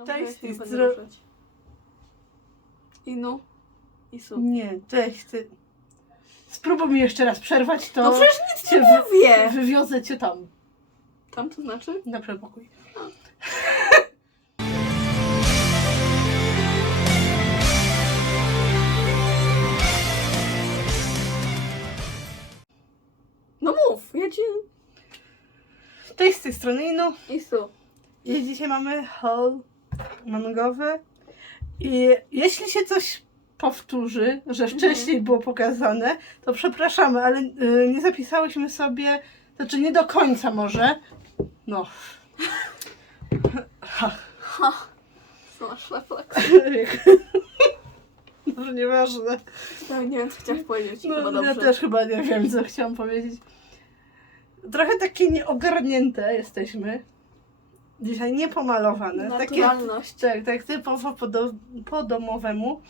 Dobra, Cześć, ja się nie z będę dro- ruszać. Inu. Isu. Nie, cześć, ty. Spróbuj mi jeszcze raz przerwać, to No przecież nic cię nie mówię! wy, wywiozę cię tam, Tam to znaczy? na przedpokój. No mów, ja ci... Cześć, z tej strony Inu. Isu. I dzisiaj mamy haul mangowy. I jeśli się coś powtórzy, że wcześniej było pokazane, to przepraszamy, ale y, nie zapisałyśmy sobie, znaczy nie do końca może. No. Ha. Ha. Masz refleks? Może nieważne. No, nie wiem, co chciałam powiedzieć. No, ja też chyba nie wiem, co chciałam powiedzieć. Trochę takie nieogarnięte jesteśmy. Dzisiaj niepomalowane. Takie, Naturalność. tak, tak typowo po, do, po domowemu,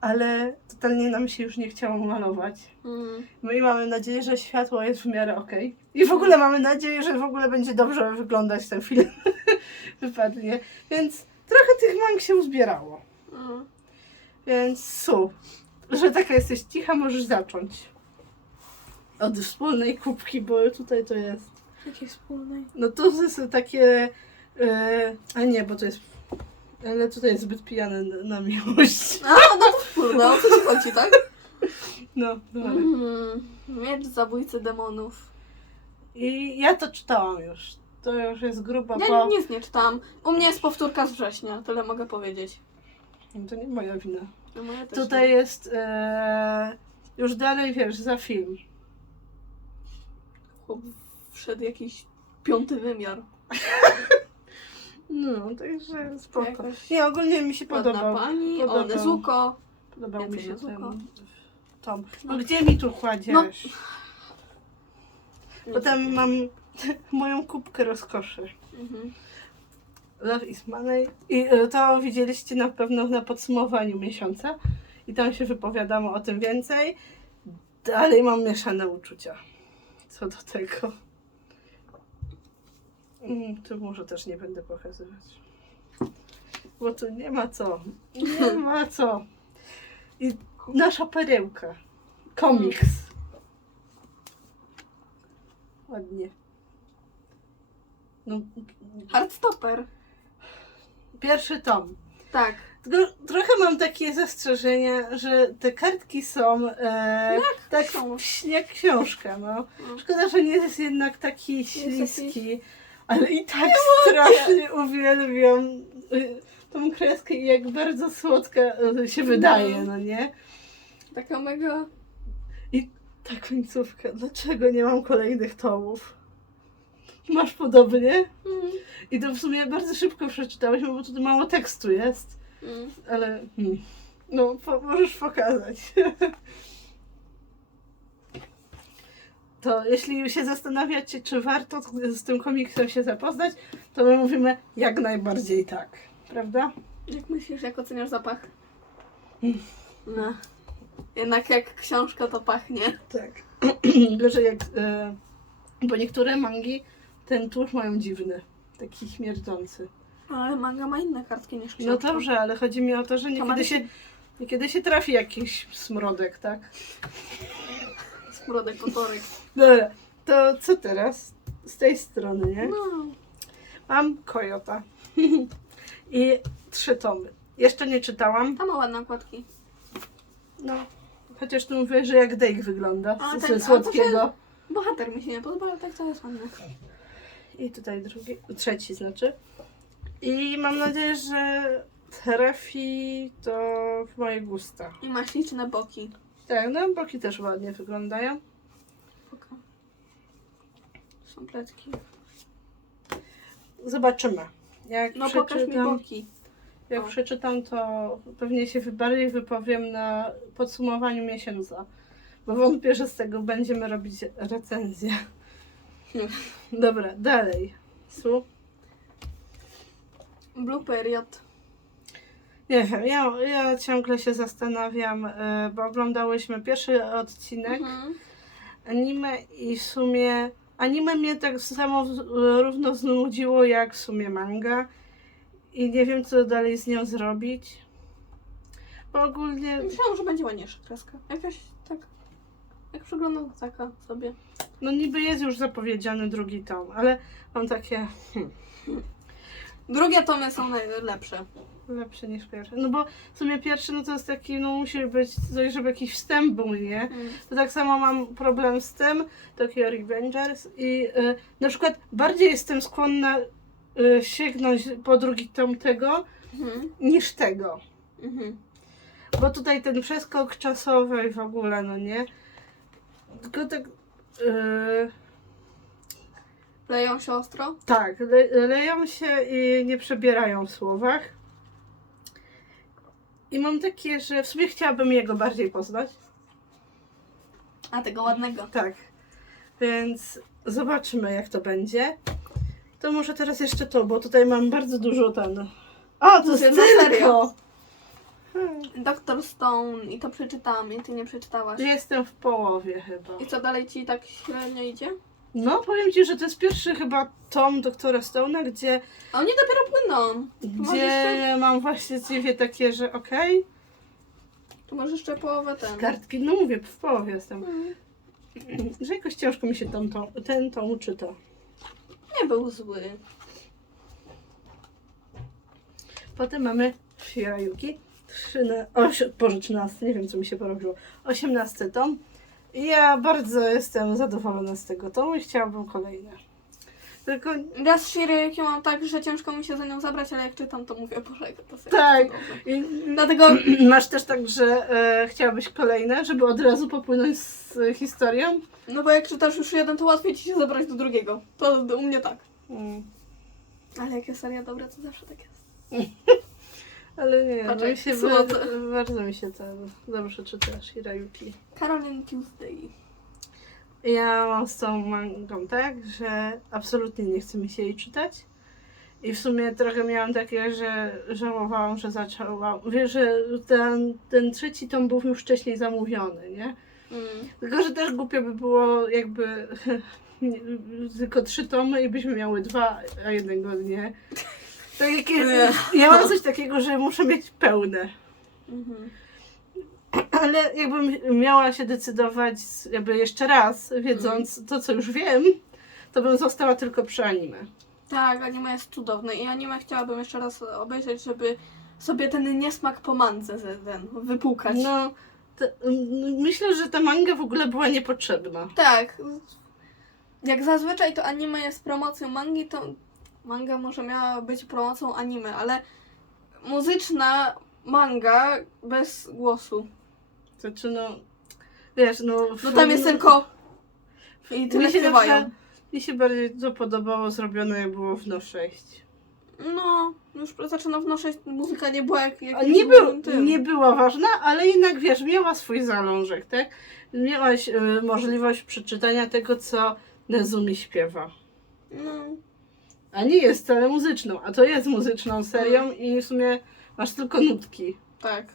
ale totalnie nam się już nie chciało malować. Mm. No i mamy nadzieję, że światło jest w miarę okej. I w ogóle mamy nadzieję, że w ogóle będzie dobrze wyglądać ten film. Wypadnie. Więc trochę tych mang się uzbierało. Mm. Więc su, że taka jesteś cicha, możesz zacząć. Od wspólnej kubki, bo tutaj to jest. Jakiej wspólnej? No to jest takie. E, a nie, bo to jest. Ale tutaj jest zbyt pijane na, na miłość. A, no to wspólne, o co ci chodzi, tak? No, dobra. Mm. Miecz zabójcy demonów. I ja to czytałam już. To już jest grubo Ja po. nic nie czytałam. U mnie jest powtórka z września, tyle mogę powiedzieć. To nie moja wina. No moja też Tutaj jest. E, już dalej wiesz, za film. Chłop wszedł jakiś piąty wymiar. No, także spoko. Jakoś Nie, ogólnie mi się Ładna podobał. pani, podobał. o Nezuko. Podobał mi się Nezuko. ten tom. No No. gdzie mi tu kładziesz? No. Potem mam moją kubkę rozkoszy. Mhm. Love is money. I e, to widzieliście na pewno na podsumowaniu miesiąca. I tam się wypowiadamy o tym więcej. Dalej mam mieszane uczucia co do tego. Mm, Tu może też nie będę pokazywać. Bo tu nie ma co. Nie ma co. I nasza perełka. Komiks. Ładnie. No, Hardstopper. pierwszy tom. Tak. Tylko trochę mam takie zastrzeżenia, że te kartki są e, tak książ- jak książka. No. No. Szkoda, że nie jest jednak taki śliski, ale i tak strasznie uwielbiam y, tą kreskę i jak bardzo słodka y, się wydaje, no nie? Taka mega... Ta końcówka, dlaczego nie mam kolejnych tomów? Masz podobnie? Mm. I to w sumie bardzo szybko przeczytałyśmy, bo tu mało tekstu jest. Mm. Ale hmm. no, po, możesz pokazać. To jeśli się zastanawiacie, czy warto z tym komiksem się zapoznać, to my mówimy jak najbardziej tak. Prawda? Jak myślisz, jak oceniasz zapach? Mm. No. Jednak jak książka to pachnie. Tak. Gorzej jak. E, bo niektóre mangi ten tłuszcz mają dziwny. Taki śmierdzący. Ale manga ma inne kartki niż książka. No dobrze, ale chodzi mi o to, że niekiedy się, niekiedy się trafi jakiś smrodek, tak? Smrodek kotorek. Dobra, to co teraz? Z tej strony, nie? No. Mam Kojota. I trzy tomy. Jeszcze nie czytałam. Ta ma ładne okładki. No. Chociaż tu mówię, że jak Dake wygląda. A, a to słodkiego. Bohater mi się nie podoba, ale tak to jest ładne. I tutaj drugi, trzeci znaczy. I mam nadzieję, że trafi to w moje gusta. I ma śliczne boki. Tak, no boki też ładnie wyglądają. Poka. Są plecki. Zobaczymy. Jak No pokaż mi boki. jak O. przeczytam, to pewnie się bardziej wypowiem na podsumowaniu miesiąca. Bo wątpię, że z tego będziemy robić recenzję. Dobra, dalej. Su? Blue Period. Nie wiem, ja, ja ciągle się zastanawiam, e, bo oglądałyśmy pierwszy odcinek Mhm. anime i w sumie anime mnie tak samo w- równo znudziło jak w sumie manga i nie wiem, co dalej z nią zrobić. Bo ogólnie, Myślałam, że będzie ładniejsza kreska. Jakaś tak. Jak przegląda taka sobie. no niby jest już zapowiedziany drugi tom, ale mam takie hmm, Drugie tomy są najlepsze. lepsze niż pierwsze. No bo w sumie pierwszy, no to jest taki, no musi być coś, żeby jakiś wstęp był, nie? Mm. To tak samo mam problem z tym, Tokyo Revengers i y, na przykład bardziej jestem skłonna y, sięgnąć po drugi tom tego Mhm. niż tego. Mhm. Bo tutaj ten przeskok czasowy i w ogóle, no nie? Tylko tak. Yy, Leją się ostro. tak, le, leją się i nie przebierają w słowach. I mam takie, że w sumie chciałabym jego bardziej poznać. A tego ładnego. Tak. Więc zobaczymy, jak to będzie. To może teraz jeszcze to, bo tutaj mam bardzo dużo ten. A, to jest tylko! Hmm. Doctor Stone i to przeczytałam i ty nie przeczytałaś. Jestem w połowie chyba. I co dalej ci tak średnio idzie? No, powiem ci, że to jest pierwszy chyba tom doktora Stone'a, gdzie, A oni dopiero płyną. Tu masz gdzie jeszcze, mam właśnie zdziwię takie, że okej, tu masz jeszcze połowę ten. kartki, no mówię, w połowie jestem. Mm. Że jakoś ciężko mi się tom, tom, ten tom czyta. Nie był zły. Potem mamy Shirayuki, 13, osi, Boże, 13, nie wiem co mi się porobiło, 18 tom. Ja bardzo jestem zadowolona z tego tomu i chciałabym kolejne. Tylko Ja z Shirayuki mam tak, że ciężko mi się za nią zabrać, ale jak czytam, to mówię, Boże, jak to sobie Tak. i, Dlatego masz też tak, że e, chciałabyś kolejne, żeby od razu popłynąć z e, historią? No bo jak czytasz już jeden, to łatwiej ci się zabrać do drugiego. To u mnie tak. Mm. Ale jak jest seria dobra, to zawsze tak jest. Ale nie, no Patrzaj, mi się bardzo, bardzo mi się ten dobrze czyta Shirayuki. Caroline Tuesday. Ja mam z tą mangą tak, że absolutnie nie chce mi się jej czytać. I w sumie trochę miałam takie, że żałowałam, że zaczęłam. Wiesz, że ten, ten trzeci tom był już wcześniej zamówiony, nie? Mm. Tylko, że też głupio by było jakby tylko trzy tomy i byśmy miały dwa, a jednego nie. Tak jak ja mam coś takiego, że muszę mieć pełne. Mhm. Ale jakbym miała się decydować jakby jeszcze raz, wiedząc to, co już wiem, to bym została tylko przy anime. Tak, anime jest cudowne i anime chciałabym jeszcze raz obejrzeć, żeby sobie ten niesmak po mandze ze- ten wypłukać. No, to, mm, myślę, że ta manga w ogóle była niepotrzebna. Tak. Jak zazwyczaj to anime jest promocją mangi, to manga może miała być promocją anime, ale muzyczna manga bez głosu. Znaczy no, wiesz, no... No tam jest tylko i tyle mi się, przykład- mi się bardziej to podobało zrobione, jak było w No 6. No, już zaczyna wnosić, muzyka nie była jak, jakimś Nie, był, nie była ważna, ale jednak wiesz, miała swój zalążek, tak? Miałaś y, możliwość przeczytania tego, co Nezumi śpiewa. No, A nie jest wcale muzyczną, a to jest muzyczną serią i w sumie masz tylko nutki. tak.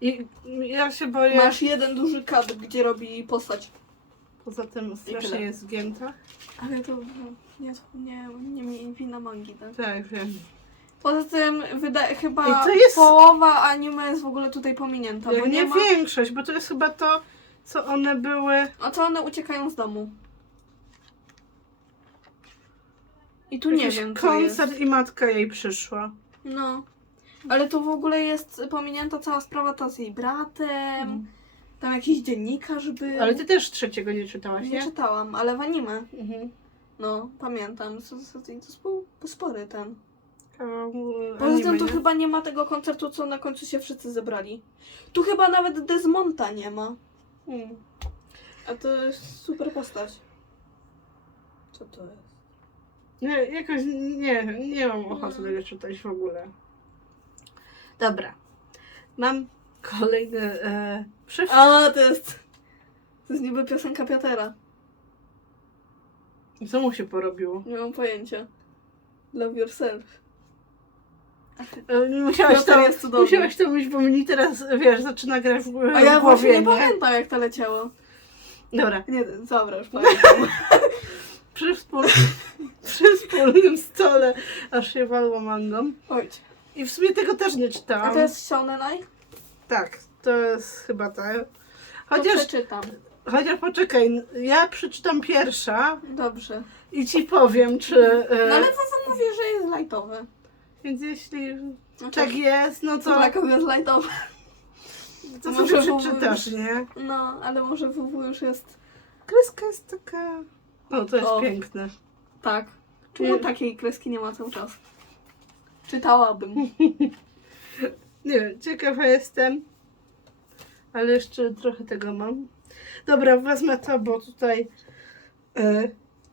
I ja się boję, Masz jeden duży kadr, gdzie robi postać. poza tym strasznie tyle. jest zgięta. Ale to no, nie, nie, nie mi wina mangi, tak? Tak, wiem. Poza tym wydaje chyba to jest- połowa anime jest w ogóle tutaj pominięta, Jak bo nie nie ma... większość, bo to jest chyba to, co one były. A co one uciekają z domu? I tu nie jakiś wiem, co jest. koncert i matka jej przyszła. No. Ale tu w ogóle jest pominięta cała sprawa ta z jej bratem. Tam jakiś dziennikarz był. Ale ty też trzeciego nie czytałaś, Nie nie? czytałam, ale w anime. Mhm. No, pamiętam. To, to, to, to był spory ten. Kawał, e, Poza tym tu nie? chyba nie ma tego koncertu, co na końcu się wszyscy zebrali. Tu chyba nawet Desmonta nie ma. Mm. A to jest super postać. Co to jest? Nie, jakoś nie, nie mam ochoty tego czytać w ogóle. Dobra. Mam kolejny e, przyw... A, to jest... To jest niby piosenka Piotera. Co mu się porobiło? Nie mam pojęcia. Love yourself. E, musiałaś Piotr to, jest cudowny. musiałaś to mieć, bo mi teraz, wiesz, zaczyna grać w, A ja w właśnie głowie, nie nie? pamiętam jak to leciało. Dobra. Nie, dobra, już pamiętam. Przy, wspól... przy wspólnym stole aż się walło mangą. Chodź. I w sumie tego też nie czytałam. A to jest Shonenai? Tak, to jest chyba tak. To Chociaż, przeczytam. chociaż poczekaj, ja przeczytam pierwsza Dobrze. i ci powiem, czy... e, No ale Wuwu mówi, że jest lightowy. Więc jeśli No tak jest, no To to, kogo jest lightowy? to może sobie przeczytasz, nie? No, ale może WW już jest... Kreska jest taka... O, to jest O. piękne. Tak. Czemu Nie. takiej kreski nie ma cały czas? Czytałabym. Nie wiem, ciekawa jestem. Ale jeszcze trochę tego mam. Dobra, wezmę to, bo tutaj e,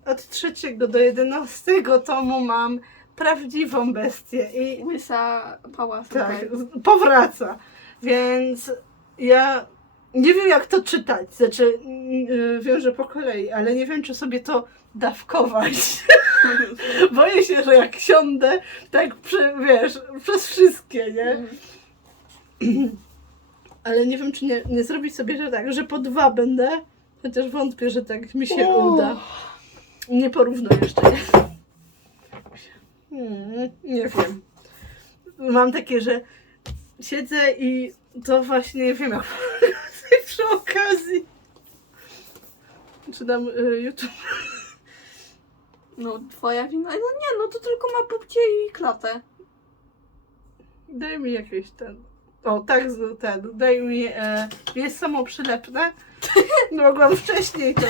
od trzeciego do jedenastego tomu mam prawdziwą bestię i Łysa pała tak, z- powraca. Więc ja nie wiem jak to czytać. Znaczy, mm, e, wiem, że po kolei, ale nie wiem, czy sobie to dawkować. Boję się, że jak siądę, tak prze, wiesz, przez wszystkie, nie? Ale nie wiem, czy nie, nie zrobić sobie że tak, że po dwa będę, chociaż wątpię, że tak mi się uda. Nie porównuję jeszcze. Nie. Hmm, nie wiem. Mam takie, że siedzę i to właśnie nie wiem, jak przy okazji czytam y, YouTube. No, twoja wina. No nie, no to tylko ma pupcie i klatę. Daj mi jakieś ten. O, tak, z- ten. Daj mi. E, jest samo przylepne. Mogłam wcześniej to.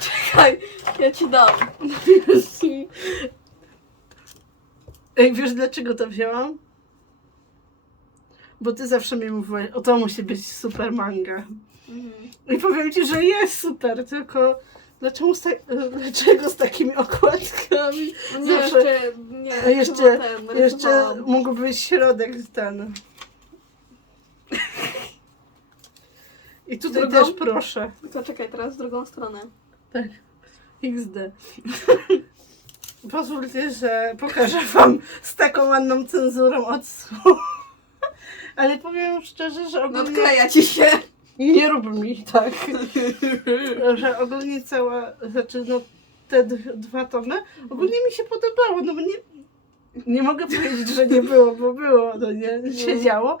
Czekaj, ja ci dam. Ej, wiesz dlaczego to wzięłam? Bo ty zawsze mi mówiłaś, o to musi być super manga. Mhm. I powiem ci, że jest super, tylko dlaczego z, ta, dlaczego z takimi okładkami? No nie, Zawsze- jeszcze, nie, jeszcze- ten, Jeszcze mógł być środek ten. I tutaj Drugą? też proszę. To czekaj, teraz w drugą stronę. Tak. XD. Pozwólcie, że pokażę wam z taką ładną cenzurą odsłon. Ale powiem szczerze, że No ogólnie... odkleja ci się. Nie rób mi tak. że ogólnie cała, znaczy no te dwa tomy, ogólnie mi się podobało, no bo nie, nie mogę powiedzieć, że nie było, bo było, no nie, się działo,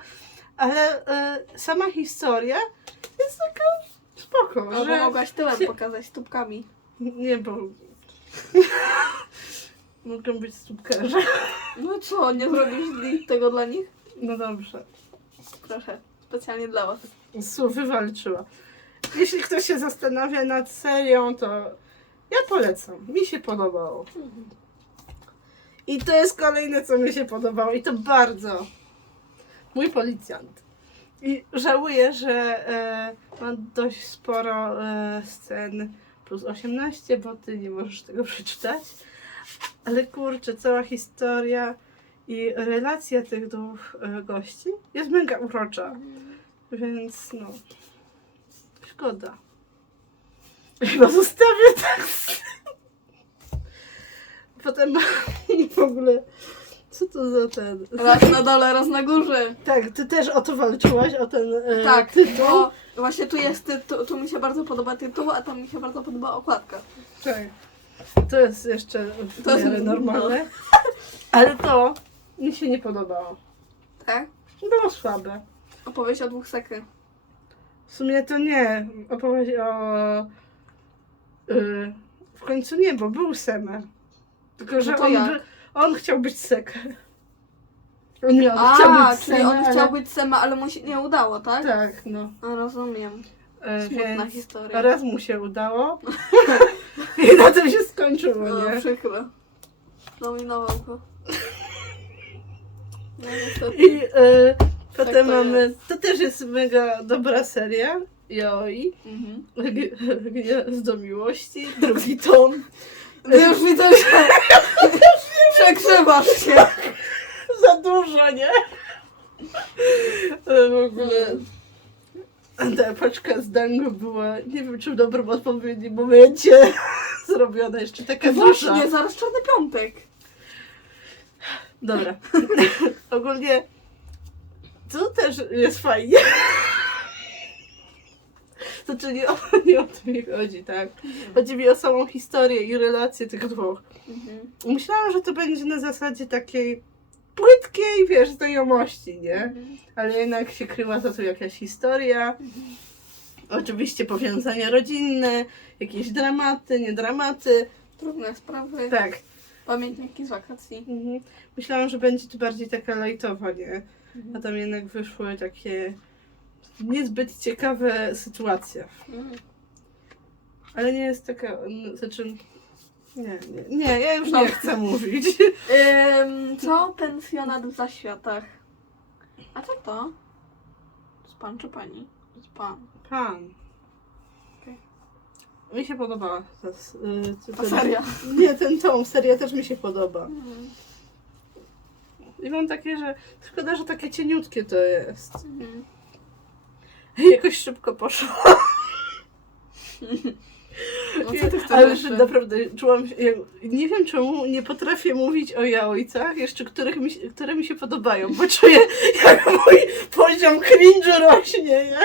ale e, sama historia jest taka spoko, Albo że mogłaś tyłem się- pokazać stópkami. nie, bo mogą być stópkarze. No co, nie zrobisz tego dla nich? No dobrze. Proszę, specjalnie dla was. Su wywalczyła. Jeśli ktoś się zastanawia nad serią, to ja polecam. Mi się podobało. I to jest kolejne, co mi się podobało. I to bardzo. Mój policjant. I żałuję, że e, ma dość sporo e, scen plus 18, bo ty nie możesz tego przeczytać. Ale kurczę, cała historia i relacja tych dwóch e, gości jest mega urocza. Więc no. Szkoda. Chyba zostawię tak. Potem w ogóle. Co to za ten. Raz na dole, raz na górze. Tak, ty też o to walczyłaś, o ten e, Tak, tytuł. bo właśnie tu jest tytuł, tu mi się bardzo podoba tytuł, a tam mi się bardzo podoba okładka. Tak. To jest jeszcze To jest- miarę normalne. Ale to mi się nie podobało. Tak? Było słabe. Opowieść o dwóch sekry. W sumie to nie. Opowieść o. y, w końcu nie, bo był Seme. Tylko, że No to on, jak? by, on chciał być Seke. On miał, A, chciał być czyli Seme, on ale... chciał być Sema, ale mu się nie udało, tak? Tak, no. A, rozumiem. E, Smutna więc historia. raz mu się udało. I na tym się skończyło, No, nie? przykro. Nominował go. No niestety. I e, potem to mamy. To też jest mega dobra seria. Joi. Mhm. Gniazdo miłości. Drugi tom. Ty już widzę, że przekrzywasz się. Za dużo, nie? Ale w ogóle ta paczka z Dango była, nie wiem czy w dobrym odpowiednim momencie zrobiona jeszcze taka duża. Właśnie, zaraz czarny piątek. Dobra. Ogólnie to też jest fajnie. Znaczy nie o, nie o to mi chodzi, tak? Chodzi mi o samą historię i relację tych dwóch. Mhm. Myślałam, że to będzie na zasadzie takiej płytkiej, wiesz, znajomości, nie? Mhm. Ale jednak się kryła za to jakaś historia. Oczywiście powiązania rodzinne, jakieś dramaty, nie dramaty. Trudne sprawy. Tak. Pamiętniki z wakacji. Mhm. Myślałam, że będzie to bardziej taka lajtowa, nie? A Mhm. tam jednak wyszły takie niezbyt ciekawe sytuacje. Mhm. Ale nie jest taka, no, znaczy... Nie, nie, nie, ja już No. nie chcę mówić. Ym, co? Pensjonat w zaświatach. A co to? To jest pan czy pani? To jest pan. Pan. Mi się podobała ta, s- y, ten- seria. Nie, ten tom, seria też mi się podoba. Mhm. I mam takie, że szkoda, że takie cieniutkie to jest. Mhm. Jakoś szybko poszło. No co ty chcesz Ale jeszcze? że naprawdę czułam się, jak, nie wiem czemu nie potrafię mówić o jaojcach, jeszcze których mi, się- które mi się podobają, bo czuję jak mój poziom cringe'u rośnie, nie?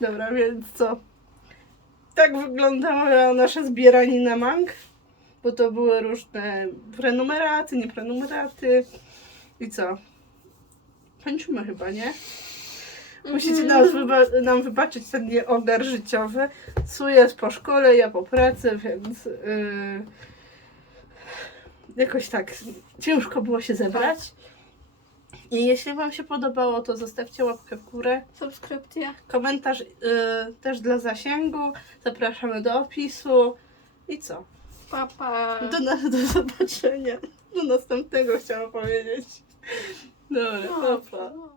Dobra, więc co? Tak wyglądała nasza zbieranina mang, bo to były różne prenumeraty, nie prenumeraty i co? Kończymy chyba, nie? Musicie Mhm. nas wyba- nam wybaczyć ten nieogar życiowy. Su jest po szkole, ja po pracy, więc yy, jakoś tak ciężko było się zebrać. I jeśli Wam się podobało, to zostawcie łapkę w górę. Subskrypcja. Komentarz yy, też dla zasięgu. Zapraszamy do opisu. I co? Papa. Do, na- do zobaczenia. Do następnego chciałam powiedzieć. Dobra, pa, pa. no.